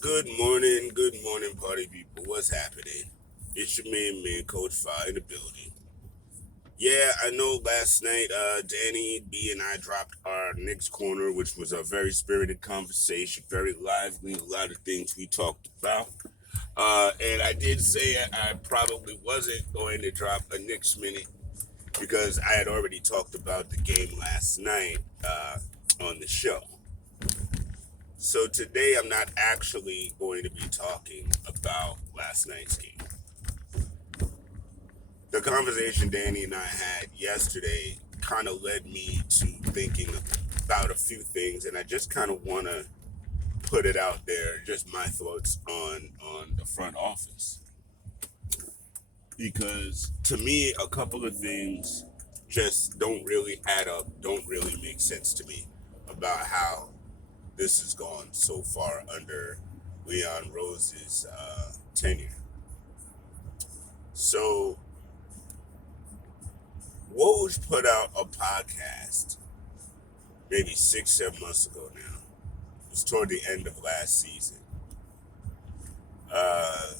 Good morning, party people. What's happening? It's your man, Coach Fire in the building. Yeah, I know last night, Danny B and I dropped our Knicks corner, which was a very spirited conversation, very lively, a lot of things we talked about. And I did say I probably wasn't going to drop a Knicks minute because I had already talked about the game last night on the show. So today I'm not actually going to be talking about last night's game. The conversation Danny and I had yesterday kind of led me to thinking about a few things, and I just kind of want to put it out there, just my thoughts on the front office. Because to me, a couple of things just don't really add up, don't really make sense to me about how this has gone so far under Leon Rose's tenure. So Woj put out a podcast maybe 6, 7 months ago now. It was toward the end of last season. Uh,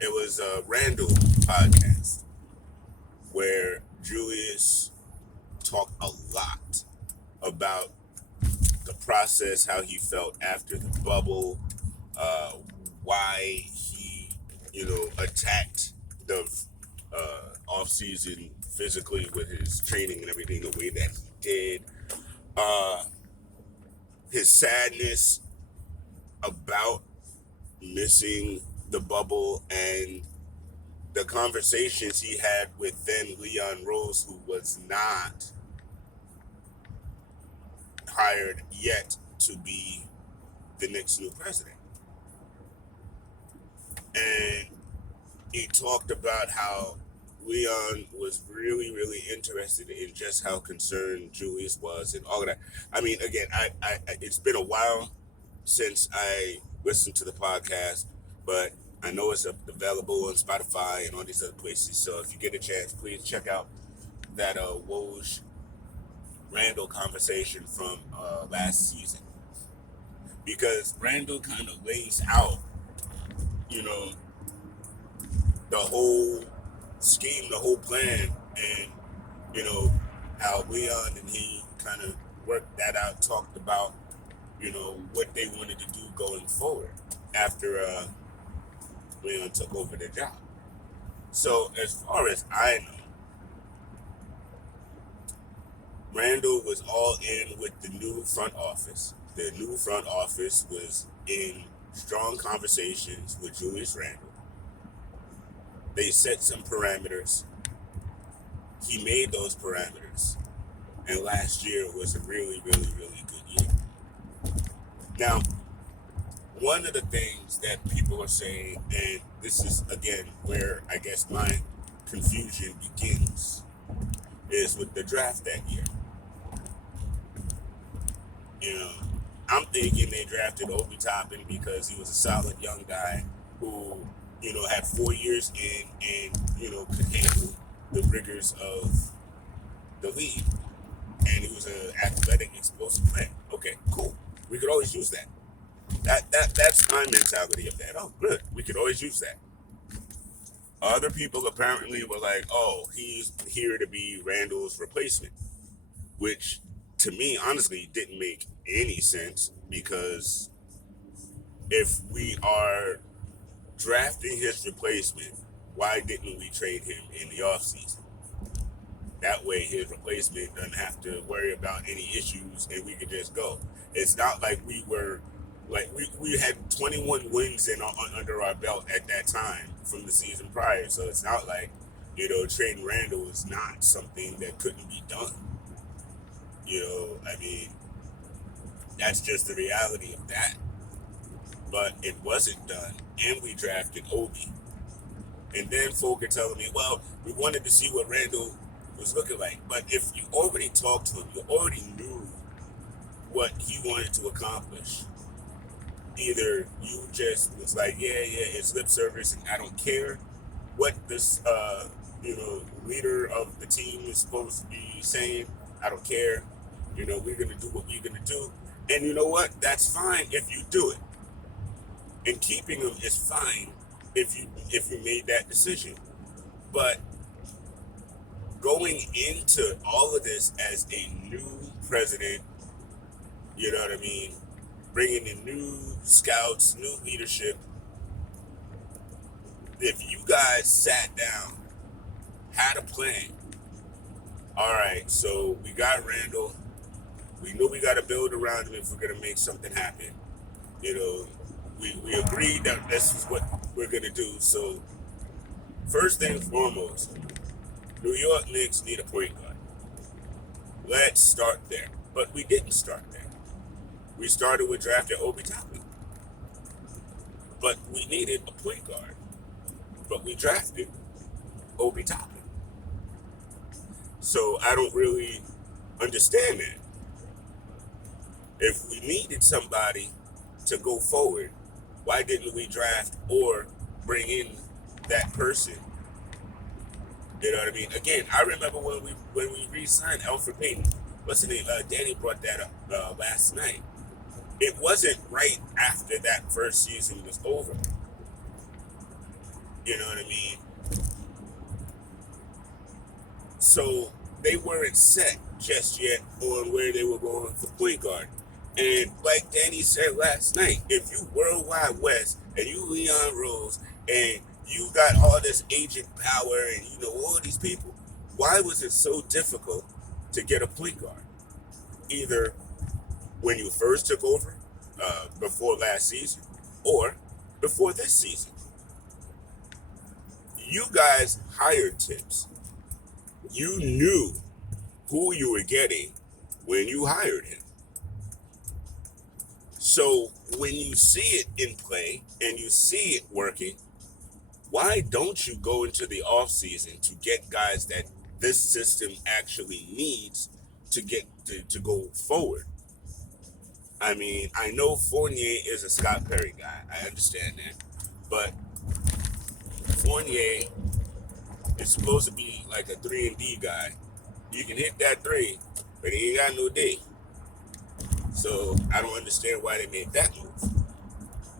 it was a Randall podcast where Julius talked a lot about the process, how he felt after the bubble, uh, why he, attacked the off-season physically with his training and everything the way that he did. Uh, his sadness about missing the bubble and the conversations he had with then Leon Rose, who was not hired yet to be the Knicks' new president. And he talked about how Leon was really, really interested in just how concerned Julius was and all of that. I mean, again, I it's been a while since I listened to the podcast, but I know it's available on Spotify and all these other places. So if you get a chance, please check out that Woj Randall conversation from last season, because Randall kind of lays out, you know, the whole scheme, the whole plan, and how Leon and he kind of worked that out, talked about what they wanted to do going forward after Leon took over the job. So as far as I know, Randall was all in with the new front office. The new front office was in strong conversations with Julius Randall. They set some parameters. He made those parameters. And last year was a really, really, really good year. Now, one of the things that people are saying, and this is again where I guess my confusion begins, is with the draft that year. You know, I'm thinking they drafted Obi Toppin because he was a solid young guy who, had 4 years in and, could handle the rigors of the league. And he was an athletic, explosive player. Okay, cool. We could always use that. That's my mentality of that. Oh, good. We could always use that. Other people apparently were like, oh, he's here to be Randall's replacement, which to me, honestly, didn't make any sense, because if we are drafting his replacement, why didn't we trade him in the offseason? That way his replacement doesn't have to worry about any issues and we could just go. It's not like we had 21 wins under our belt at that time from the season prior. So it's not like, trading Randall is not something that couldn't be done. I mean, that's just the reality of that. But it wasn't done, and we drafted Obi. And then folk are telling me, well, we wanted to see what Randall was looking like. But if you already talked to him, you already knew what he wanted to accomplish. Either you just was like, yeah, it's lip service and I don't care what this, leader of the team is supposed to be saying. I don't care. We're going to do what we're going to do. And you know what? That's fine if you do it. And keeping him is fine if you made that decision. But going into all of this as a new president, you know what I mean? Bringing in new scouts, new leadership. If you guys sat down, had a plan, all right, so we got Randall. We know we got to build around him if we're going to make something happen. You know, we agreed that this is what we're going to do. So, first thing foremost, New York Knicks need a point guard. Let's start there. But we didn't start there. We started with drafting Obi Toppin. But we needed a point guard. But we drafted Obi Toppin. So I don't really understand that. If we needed somebody to go forward, why didn't we draft or bring in that person? You know what I mean? Again, I remember when we re-signed Alfred Payton. What's the name? Danny brought that up last night. It wasn't right after that first season was over. You know what I mean? So they weren't set just yet on where they were going for point guard. And like Danny said last night, if you Worldwide West and you Leon Rose and you got all this agent power and you know all these people, why was it so difficult to get a point guard? Either when you first took over before last season or before this season. You guys hired Tibbs. You knew who you were getting when you hired him. So when you see it in play and you see it working, why don't you go into the offseason to get guys that this system actually needs to get to go forward? I mean, I know Fournier is a Scott Perry guy. I understand that. But Fournier is supposed to be like a 3-and-D guy. You can hit that three, but he ain't got no D. So I don't understand why they made that move.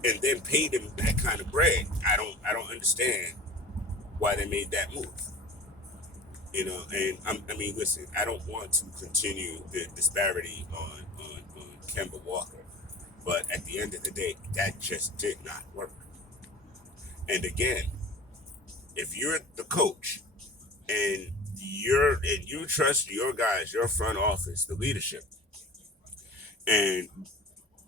And then paid him that kind of bread. I don't understand why they made that move. You know, and I mean, listen, I don't want to continue the disparity on Kemba Walker. But at the end of the day, that just did not work. And again, if you're the coach and you trust your guys, your front office, the leadership, and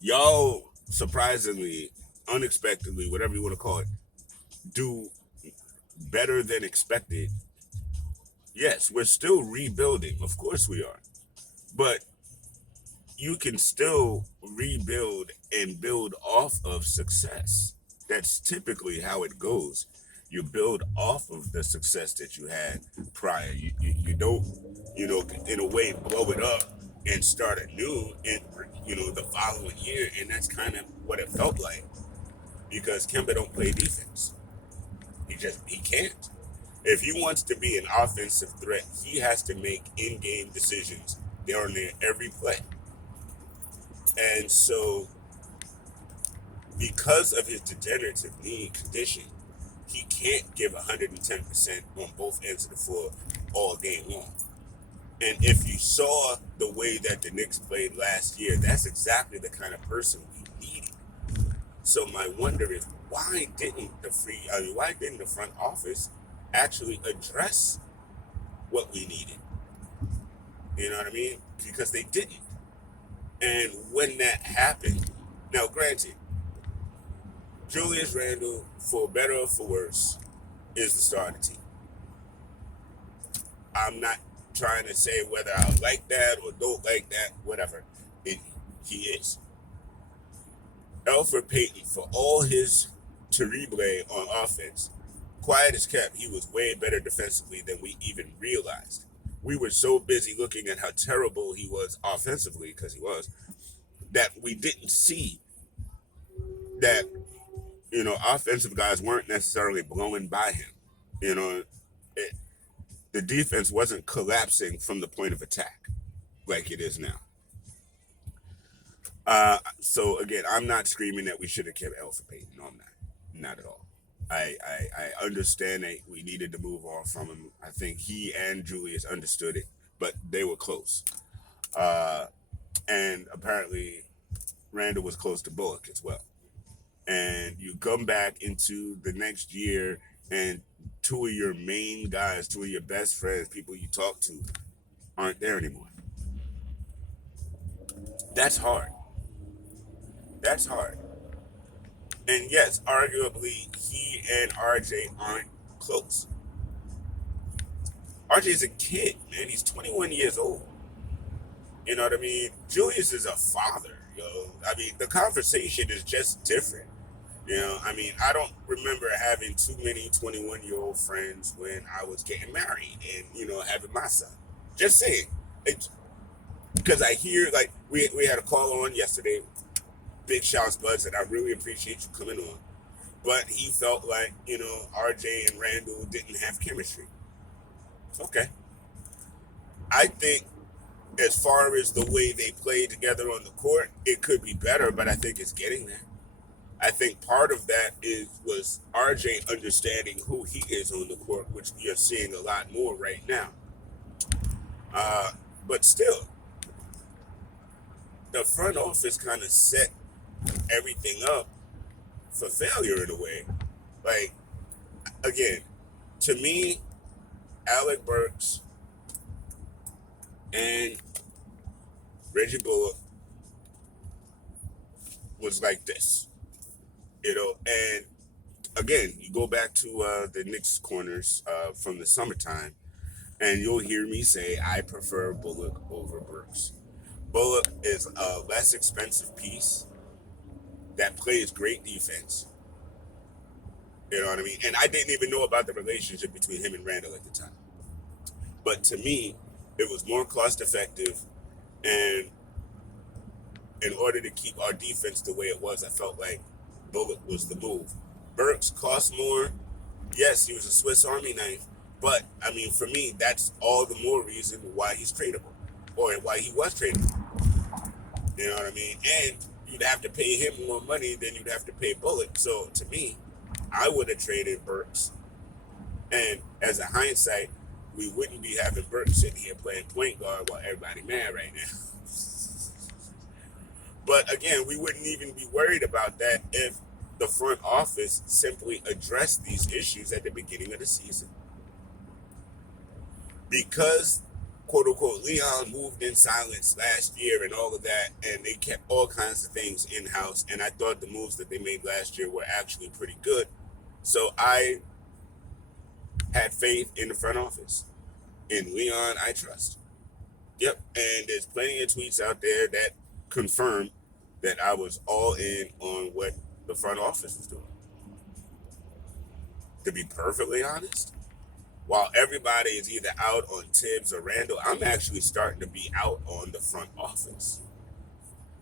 y'all surprisingly, unexpectedly, whatever you want to call it, do better than expected. Yes, we're still rebuilding. Of course we are. But you can still rebuild and build off of success. That's typically how it goes. You build off of the success that you had prior. You don't, in a way, blow it up and start anew in, the following year. And that's kind of what it felt like because Kemba don't play defense. He can't. If he wants to be an offensive threat, he has to make in-game decisions during every play. And so, because of his degenerative knee condition, he can't give 110% on both ends of the floor all game long. And if you saw the way that the Knicks played last year, that's exactly the kind of person we needed. So my wonder is, why didn't the front office actually address what we needed? You know what I mean? Because they didn't. And when that happened, now granted, Julius Randle, for better or for worse, is the star of the team. I'm not trying to say whether I like that or don't like that, whatever. He is. Alfred Payton, for all his terrible on offense, quiet as kept, he was way better defensively than we even realized. We were so busy looking at how terrible he was offensively, because he was, that we didn't see that, offensive guys weren't necessarily blowing by him. It, the defense wasn't collapsing from the point of attack like it is now. So again, I'm not screaming that we should have kept Elfrid Payton. No, I'm not at all. I understand that we needed to move on from him. I think he and Julius understood it, but they were close. Uh, and apparently Randall was close to Bullock as well. And you come back into the next year, and two of your main guys, two of your best friends, people you talk to, aren't there anymore. That's hard. That's hard. And yes, arguably, he and RJ aren't close. RJ's a kid, man. He's 21 years old. You know what I mean? Julius is a father, yo. I mean, the conversation is just different. You know, I mean, I don't remember having too many 21-year-old friends when I was getting married and, having my son. Just saying. It's because I hear, like, we had a call on yesterday. Big shouts, Buds, and I really appreciate you coming on. But he felt like, RJ and Randall didn't have chemistry. Okay. I think as far as the way they play together on the court, it could be better, but I think it's getting there. I think part of that was RJ understanding who he is on the court, which you're seeing a lot more right now. But still, the front office kind of set everything up for failure in a way. Like, again, to me, Alec Burks and Reggie Bullock was like this, and again, you go back to the Knicks corners from the summertime, and you'll hear me say I prefer Bullock over Burks. Bullock is a less expensive piece that plays great defense. You know what I mean? And I didn't even know about the relationship between him and Randall at the time. But to me, it was more cost effective, and in order to keep our defense the way it was, I felt like Bullock was the move. Burks cost more. Yes, he was a Swiss Army knife, but I mean, for me, that's all the more reason why he's tradable, or why he was tradable. You know what I mean? And you'd have to pay him more money than you'd have to pay Bullock. So to me, I would have traded Burks. And as a hindsight, we wouldn't be having Burks sitting here playing point guard while everybody mad right now. But again, we wouldn't even be worried about that if the front office simply addressed these issues at the beginning of the season. Because, quote unquote, Leon moved in silence last year and all of that, and they kept all kinds of things in-house, and I thought the moves that they made last year were actually pretty good. So I had faith in the front office. In Leon, I trust. Yep, and there's plenty of tweets out there that confirm that I was all in on what the front office was doing. To be perfectly honest, while everybody is either out on Tibbs or Randall, I'm actually starting to be out on the front office.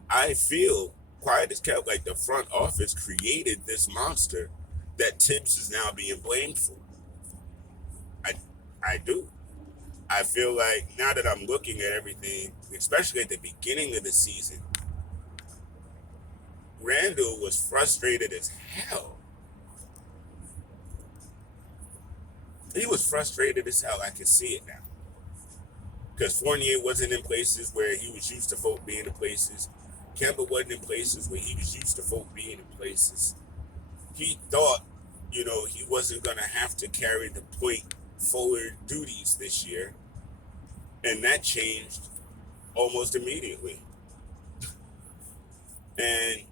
I feel, quiet as kept, like the front office created this monster that Tibbs is now being blamed for. I do. I feel like now that I'm looking at everything, especially at the beginning of the season, Randall was frustrated as hell. He was frustrated as hell. I can see it now. Because Fournier wasn't in places where he was used to folk being in places. Kemba wasn't in places where he was used to folk being in places. He thought, he wasn't going to have to carry the point forward duties this year. And that changed almost immediately. And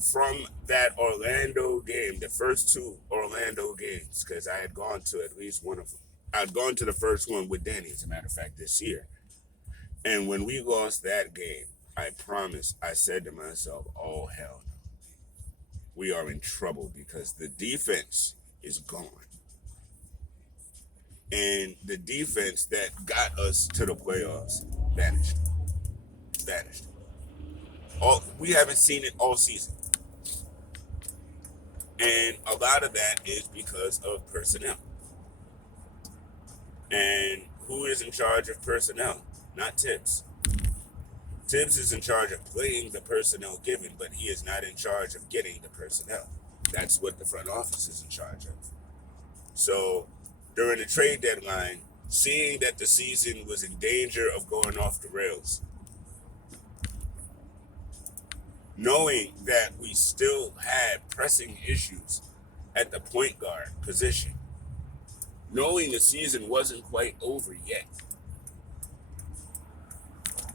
from that Orlando game, the first two Orlando games, because I had gone to at least one of them. I'd gone to the first one with Danny, as a matter of fact, this year. And when we lost that game, I promise, I said to myself, oh, hell no. We are in trouble because the defense is gone. And the defense that got us to the playoffs vanished. We haven't seen it all season. And a lot of that is because of personnel. And who is in charge of personnel? Not Tibbs. Tibbs is in charge of playing the personnel given, but he is not in charge of getting the personnel. That's what the front office is in charge of. So during the trade deadline, seeing that the season was in danger of going off the rails, knowing that we still had pressing issues at the point guard position, knowing the season wasn't quite over yet,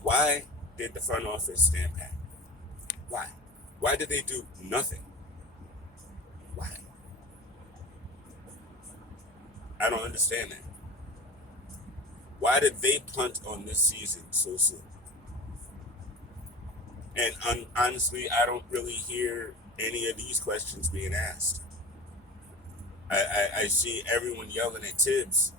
why did the front office stand pat? Why? Why did they do nothing? Why? I don't understand that. Why did they punt on this season so soon? And honestly, I don't really hear any of these questions being asked. I see everyone yelling at Tibbs,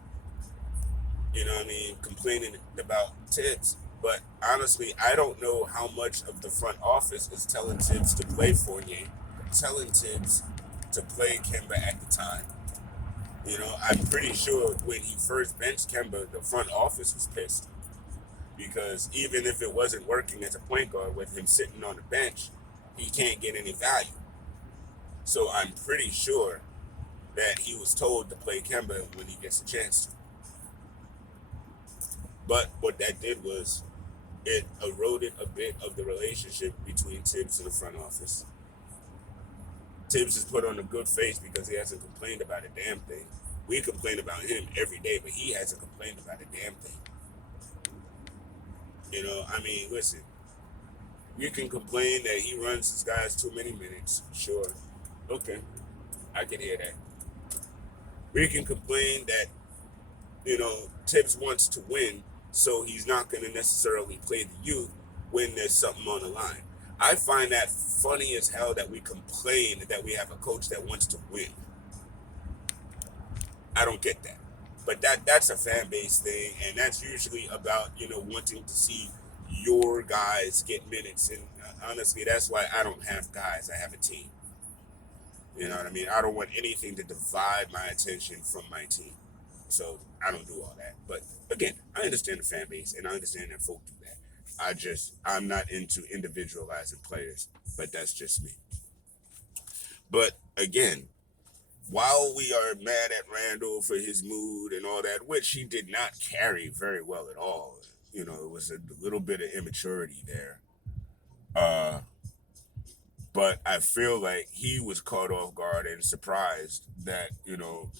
you know what I mean, complaining about Tibbs. But honestly, I don't know how much of the front office is telling Tibbs to play Fournier, telling Tibbs to play Kemba at the time. You know, I'm pretty sure when he first benched Kemba, the front office was pissed. Because even if it wasn't working as a point guard with him sitting on the bench, he can't get any value. So I'm pretty sure that he was told to play Kemba when he gets a chance to. But what that did was it eroded a bit of the relationship between Tibbs and the front office. Tibbs is put on a good face because he hasn't complained about a damn thing. We complain about him every day, but he hasn't complained about a damn thing. You know, I mean, listen, you can complain that he runs his guys too many minutes. Sure. Okay. I can hear that. We can complain that, you know, Tibbs wants to win, so he's not going to necessarily play the youth when there's something on the line. I find that funny as hell that we complain that we have a coach that wants to win. I don't get that. But that's a fan base thing, and that's usually about, you know, wanting to see your guys get minutes. And honestly, that's why I don't have guys. I have a team. You know what I mean? I don't want anything to divide my attention from my team. So I don't do all that. But again, I understand the fan base, and I understand that folk do that. I'm not into individualizing players, but that's just me. But again, while we are mad at Randall for his mood and all that, which he did not carry very well at all, you know, it was a little bit of immaturity there. But I feel like he was caught off guard and surprised that, you know,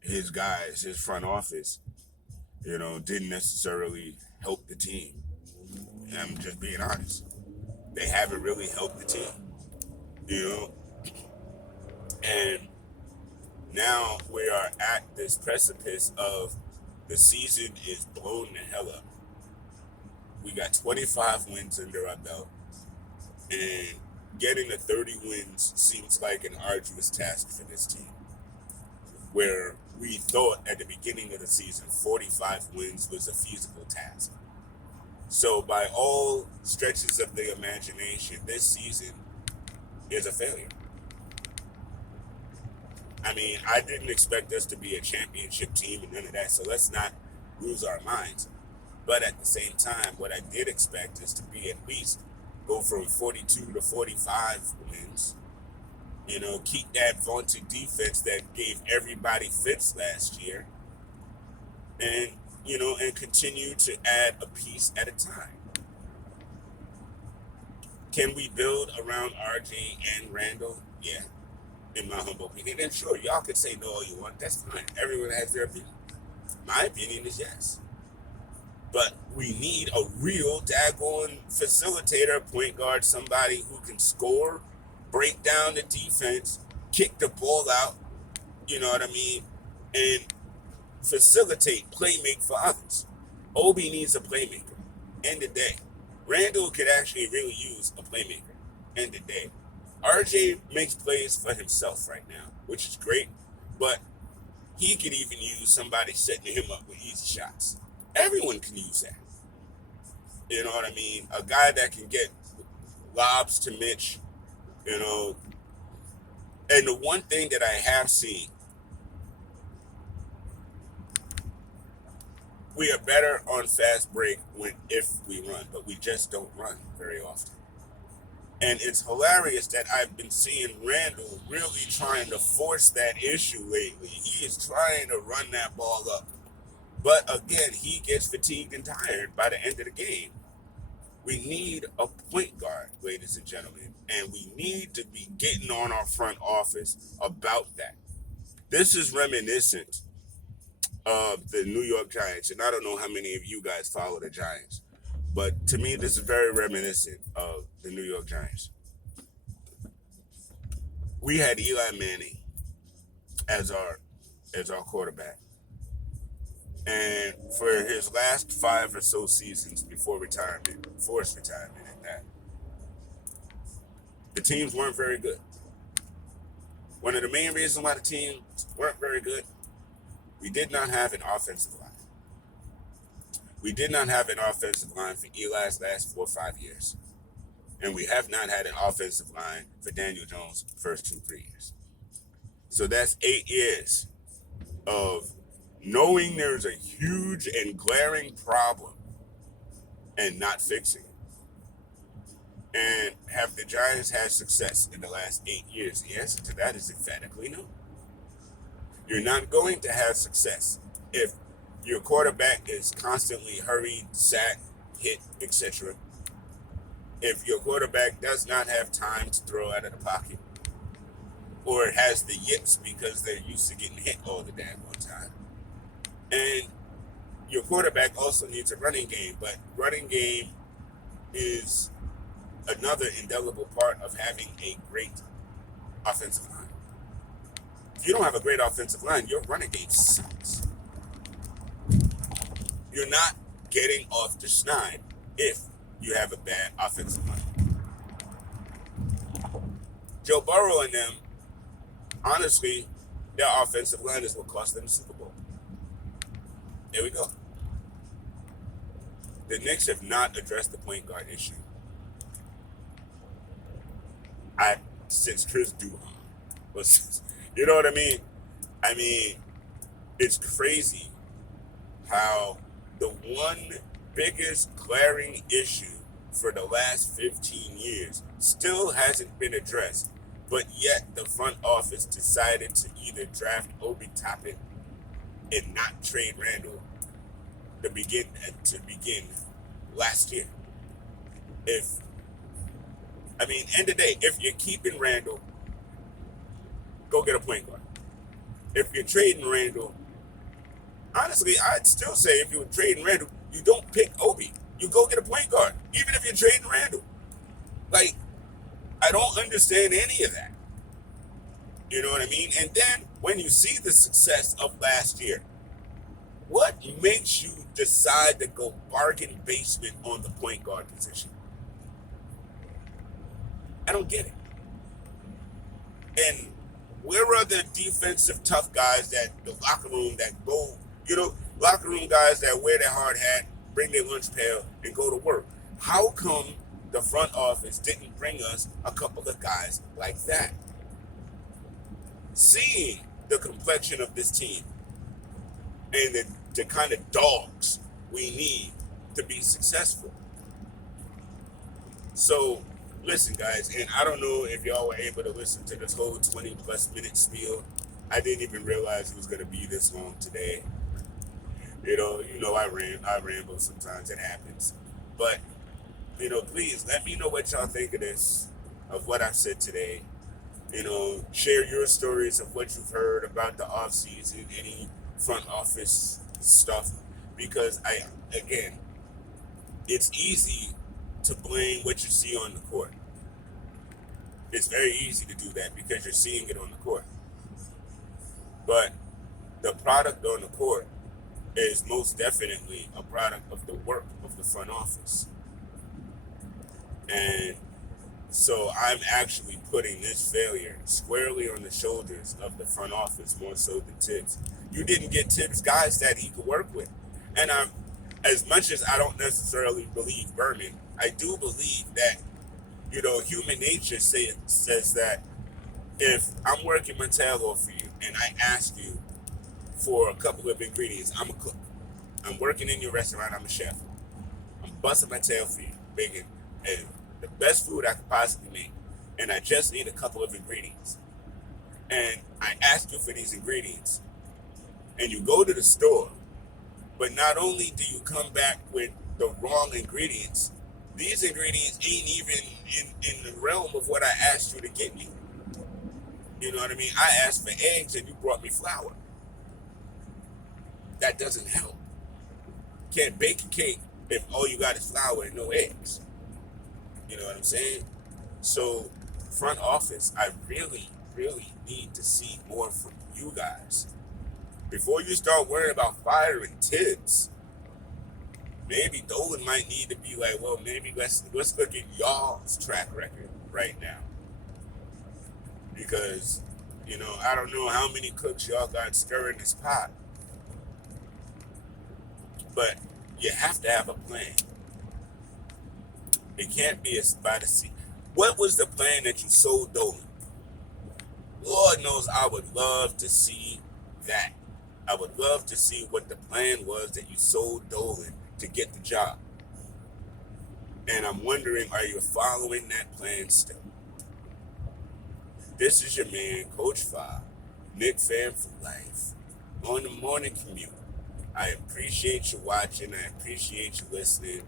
his guys, his front office, you know, didn't necessarily help the team. I'm just being honest. They haven't really helped the team, you know? And now we are at this precipice of the season is blown the hell up. We got 25 wins under our belt, and getting to 30 wins seems like an arduous task for this team. Where we thought at the beginning of the season 45 wins was a feasible task. So by all stretches of the imagination, this season is a failure. I mean, I didn't expect us to be a championship team and none of that, so let's not lose our minds. But at the same time, what I did expect is to be at least go from 42 to 45 wins. You know, keep that vaunted defense that gave everybody fits last year. And, you know, and continue to add a piece at a time. Can we build around RJ and Randall? Yeah, in my humble opinion. And sure, y'all could say no all you want. That's fine. Everyone has their opinion. My opinion is yes. But we need a real daggone facilitator, point guard, somebody who can score, break down the defense, kick the ball out, you know what I mean, and facilitate, playmate for others. Obi needs a playmaker. End of day. Randall could actually really use a playmaker. End of day. RJ makes plays for himself right now, which is great, but he could even use somebody setting him up with easy shots. Everyone can use that. You know what I mean? A guy that can get lobs to Mitch, you know. And the one thing that I have seen We are better on fast break if we run, but we just don't run very often. And it's hilarious that I've been seeing Randall really trying to force that issue lately. He is trying to run that ball up. But again, he gets fatigued and tired by the end of the game. We need a point guard, ladies and gentlemen, and we need to be getting on our front office about that. This is reminiscent of the New York Giants, and I don't know how many of you guys follow the Giants, but to me, this is very reminiscent of the New York Giants. We had Eli Manning as our quarterback, and for his last 5 or so seasons before retirement, forced retirement at that, the teams weren't very good. One of the main reasons why the teams weren't very good, we did not have an offensive line. We did not have an offensive line for Eli's last 4 or 5 years. And we have not had an offensive line for Daniel Jones' first 2-3 years. So that's 8 years of knowing there's a huge and glaring problem and not fixing it. And have the Giants had success in the last 8 years? The answer to that is emphatically no. You're not going to have success if your quarterback is constantly hurried, sacked, hit, etc. If your quarterback does not have time to throw out of the pocket, or has the yips because they're used to getting hit all the damn time. And your quarterback also needs a running game, but running game is another indelible part of having a great offensive line. If you don't have a great offensive line, your running game sucks. You're not getting off the schneid if you have a bad offensive line. Joe Burrow and them, honestly, their offensive line is what cost them the Super Bowl. There we go. The Knicks have not addressed the point guard issue since Chris Duhon. You know what I mean? I mean, it's crazy how the one biggest glaring issue for the last 15 years still hasn't been addressed, but yet the front office decided to either draft Obi Toppin and not trade Randall to begin last year. End of the day, if you're keeping Randall, go get a point guard. If you're trading Randall, honestly, I'd still say if you were trading Randall, you don't pick Obi. You go get a point guard, even if you're trading Randall. Like, I don't understand any of that. You know what I mean? And then when you see the success of last year, what makes you decide to go bargain basement on the point guard position? I don't get it. And where are the defensive tough guys that the locker room that go, locker room guys that wear their hard hat, bring their lunch pail, and go to work? How come the front office didn't bring us a couple of guys like that? Seeing the complexion of this team and the kind of dogs we need to be successful. So, listen, guys, and I don't know if y'all were able to listen to this whole 20-plus minute spiel. I didn't even realize it was going to be this long today. I ramble sometimes. It happens. But, please let me know what y'all think of this, of what I've said today. Share your stories of what you've heard about the offseason, any front office stuff, because it's easy to blame what you see on the court. It's very easy to do that because you're seeing it on the court. But the product on the court is most definitely a product of the work of the front office. And so I'm actually putting this failure squarely on the shoulders of the front office more so than Tibbs. You didn't get Tibbs guys that he could work with. And as much as I don't necessarily believe Berman, I do believe that, human nature says that if I'm working my tail off for you and I ask you for a couple of ingredients, I'm a cook. I'm working in your restaurant. I'm a chef. I'm busting my tail for you, making the best food I could possibly make. And I just need a couple of ingredients. And I ask you for these ingredients. And you go to the store, but not only do you come back with the wrong ingredients, these ingredients ain't even in the realm of what I asked you to get me. You know what I mean? I asked for eggs and you brought me flour. That doesn't help. You can't bake a cake if all you got is flour and no eggs. You know what I'm saying? So, front office, I really, really need to see more from you guys. Before you start worrying about firing Tibbs, maybe Dolan might need to be like, well, maybe let's look at y'all's track record right now. Because, I don't know how many cooks y'all got stirring this pot. But you have to have a plan. It can't be by the seat. What was the plan that you sold Dolan? Lord knows I would love to see that. I would love to see what the plan was that you sold Dolan to get the job. And I'm wondering, are you following that plan still? This is your man, Coach Five, Knick fan for life, on the morning commute. I appreciate you watching. I appreciate you listening.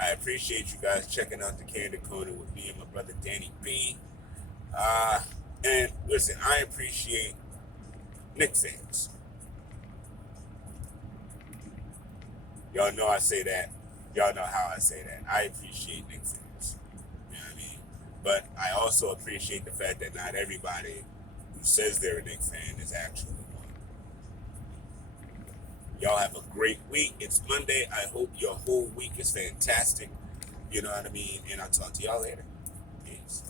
I appreciate you guys checking out the Candy Corner with me and my brother Danny B. And listen, I appreciate Knick fans. Y'all know I say that. Y'all know how I say that. I appreciate Knick fans. You know what I mean? But I also appreciate the fact that not everybody who says they're a Knick fan is actually one. Y'all have a great week. It's Monday. I hope your whole week is fantastic. You know what I mean? And I'll talk to y'all later. Peace.